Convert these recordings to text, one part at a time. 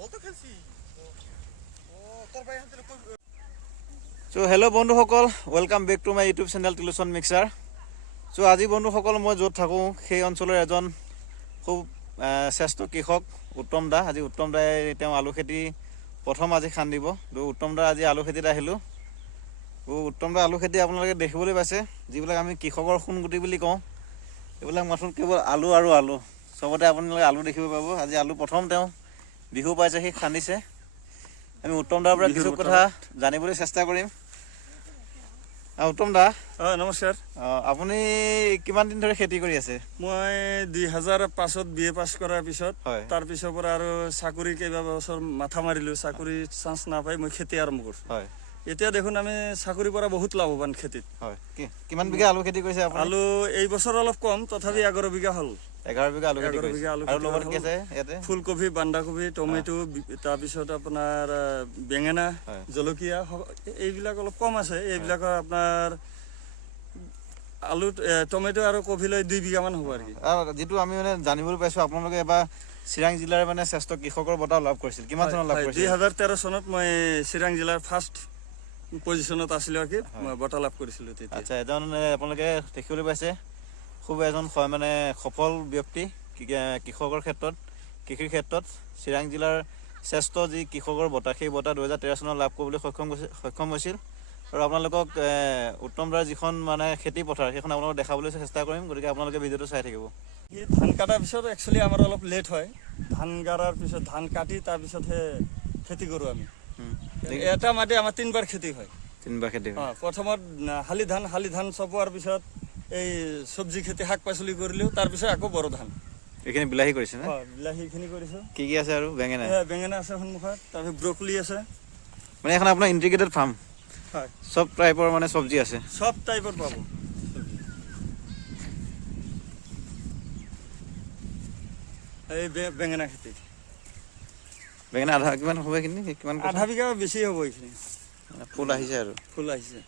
So hello বন্ধুসকল, welcome back to my YouTube channel Tiluchan mixer. So আজি বন্ধুসকল মই য'ত থাকোঁ সেই অঞ্চলৰ এজন খুব শ্ৰেষ্ঠ কৃষক উত্তম দা। আজি উত্তম দাই তেওঁ আলু খেতি প্ৰথম আজি খান্দিব। তো উত্তম দা আজি আলু খেতিত আহিলোঁ। উত্তম দা আলু খেতি আপোনালোকে দেখিবলৈ পাইছে, যিবিলাক আমি কৃষকৰ সোণগুটি বুলি কওঁ, এইবিলাক মাথোন কেৱল আলু আৰু আলু। চবতে আপোনালোকে আলু দেখিব পাব। আজি আলু প্ৰথম তেওঁ বিহু পাইছে সেই খান্দিছে। আমি উত্তম দাৰ পৰা কিছু কথা জানিবলৈ চেষ্টা কৰিম। উত্তম দা নমস্কাৰ। আপুনি কিমান দিন ধৰি খেতি কৰি আছে? মই 2005 BA পাছ কৰাৰ পিছত তাৰপিছৰ পৰা আৰু চাকৰি কেইবাবছৰ মাথা মাৰিলোঁ। চাকৰি চান্স নাপাই মই খেতি আৰম্ভ কৰিছোঁ। এতিয়া দেখোন আমি চাকৰিৰ পৰা বহুত লাভৱান খেতিত। কিমান বিঘা আলু খেতি কৰিছে আপুনি? আলু এই বছৰ অলপ কম, তথাপি 11 বিঘা হ'ল। 11 বিঘা আলু খেতি কৰিছে। আৰু লগত কি আছে ইয়াতে? ফুলকবি, বন্ধাকবি, টমেটো, তাৰপিছত আপোনাৰ বেঙেনা, জলকীয়া, এইবিলাক অলপ কম আছে। এইবিলাকৰ আপোনাৰ আলু, টমেটো আৰু কবি লৈ 2 বিঘামান হ'ব আৰু কি। যিটো আমি মানে জানিবলৈ পাইছোঁ আপোনালোকে এবাৰ চিৰাং জিলাৰ মানে শ্ৰেষ্ঠ কৃষকৰ বঁটা লাভ কৰিছিল। কিমান চনত লাভ কৰিছিল? 2013 চনত মই চিৰাং জিলাৰ ফাৰ্ষ্ট পজিশ্যনত আছিলোঁ আৰু কি, মই বঁটা লাভ কৰিছিলোঁ তেতিয়া। আচ্ছা, এজন আপোনালোকে দেখিবলৈ পাইছে খুব এজন মানে সফল ব্যক্তি কৃষকৰ ক্ষেত্ৰত, কৃষিৰ ক্ষেত্ৰত। চিৰাং জিলাৰ শ্ৰেষ্ঠ যি কৃষকৰ বঁটা, সেই বঁটা 2013 চনত লাভ কৰিবলৈ সক্ষম হৈছিল। আৰু আপোনালোকক উত্তম দাৰ যিখন মানে খেতি পথাৰ সেইখন আপোনালোকক দেখাবলৈ চেষ্টা কৰিম, গতিকে আপোনালোকে ভিডিঅ'টো চাই থাকিব। ধান কাটাৰ পিছত একচুৱেলি আমাৰ অলপ লেট হয়। ধান কাটাৰ পিছত ধান কাটি তাৰপিছতহে খেতি কৰোঁ আমি। এটা মাটি আমাৰ 3বাৰ খেতি হয়। 3বাৰ খেতি হয়। প্ৰথমত শালি ধান চপোৱাৰ পিছত এই চব্জি খেতি, শাক পাচলি কৰিলোঁ, তাৰপিছত আকৌ বড়ো ধান। এইখিনি বিলাহী কৰিছে নে? বিলাহীখিনি কৰিছোঁ। কি কি আছে আৰু? বেঙেনা আছে সন্মুখত, তাৰপিছত ব্ৰকলি আছে। মানে এখন আপোনাৰ ইণ্টিগ্ৰেটেড ফাৰ্ম? হয়, সব টাইপৰ মানে চব্জি আছে? সব টাইপৰ পাব। এই বেঙেনা খেতি। বেঙেনা আধা কিমান হ'ব এইখিনি? কিমান? আধা বিঘা বেছি হ'ব এইখিনি। ফুল আহিছে আৰু? ফুল আহিছে।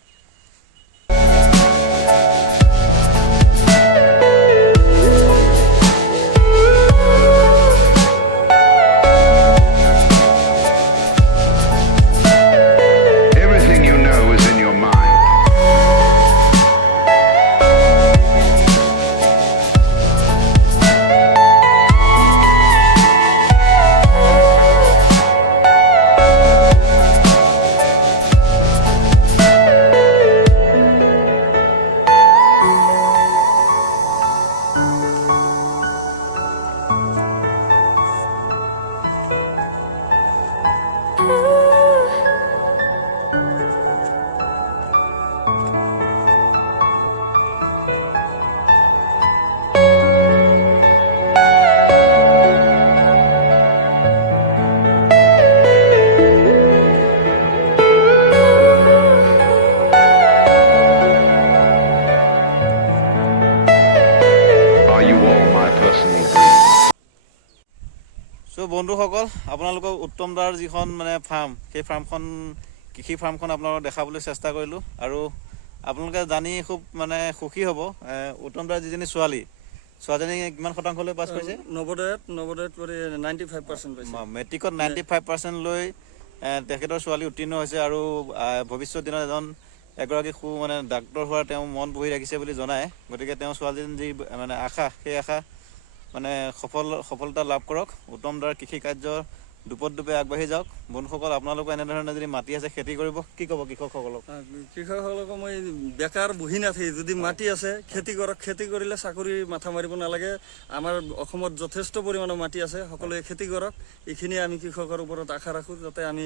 বন্ধুসকল, আপোনালোকক উত্তম দাৰ যিখন মানে ফাৰ্ম, সেই ফাৰ্মখন, কৃষি ফাৰ্মখন আপোনালোকক দেখাবলৈ চেষ্টা কৰিলোঁ। আৰু আপোনালোকে জানি খুব মানে সুখী হ'ব, উত্তম দাৰ যিজনী ছোৱালীজনী কিমান শতাংশলৈ পাছ কৰিছে? নৱোদয়ত কৰি 95% পাইছে। মেট্ৰিকত 95% লৈ তেখেতৰ ছোৱালী উত্তীৰ্ণ হৈছে। আৰু ভৱিষ্যত দিনত এগৰাকী মানে ডাক্তৰ হোৱাৰ তেওঁ মন বহি ৰাখিছে বুলি জনায়। গতিকে তেওঁ ছোৱালীজনীৰ যি মানে আশা, সেই আশা মানে সফলতা লাভ কৰক। উত্তম দাৰ কৃষি কাৰ্য দুপে আগবাঢ়ি যাওক। বন্ধুসকল, আপোনালোকে এনেধৰণে যদি মাটি আছে খেতি কৰিব, কি ক'ব কৃষকসকলক? কৃষকসকলক মই বেকাৰ বহি নাথাকি যদি মাটি আছে খেতি কৰক। খেতি কৰিলে চাকৰি মাথা মাৰিব নালাগে। আমাৰ অসমত যথেষ্ট পৰিমাণৰ মাটি আছে, সকলোৱে খেতি কৰক। এইখিনি আমি কৃষকৰ ওপৰত আশা ৰাখোঁ, যাতে আমি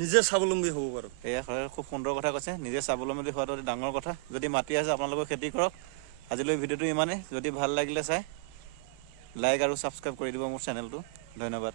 নিজে স্বাৱলম্বী হ'ব পাৰোঁ। এয়া খুব সুন্দৰ কথা কৈছে, নিজে স্বাৱলম্বী হোৱাটো অতি ডাঙৰ কথা। যদি মাটি আছে আপোনালোকে খেতি কৰক। আজিলৈ ভিডিঅ'টো ইমানেই। যদি ভাল লাগিলে চাই লাইক আৰু ছাবস্ক্ৰাইব কৰি দিব মোৰ চেনেলটো। ধন্যবাদ।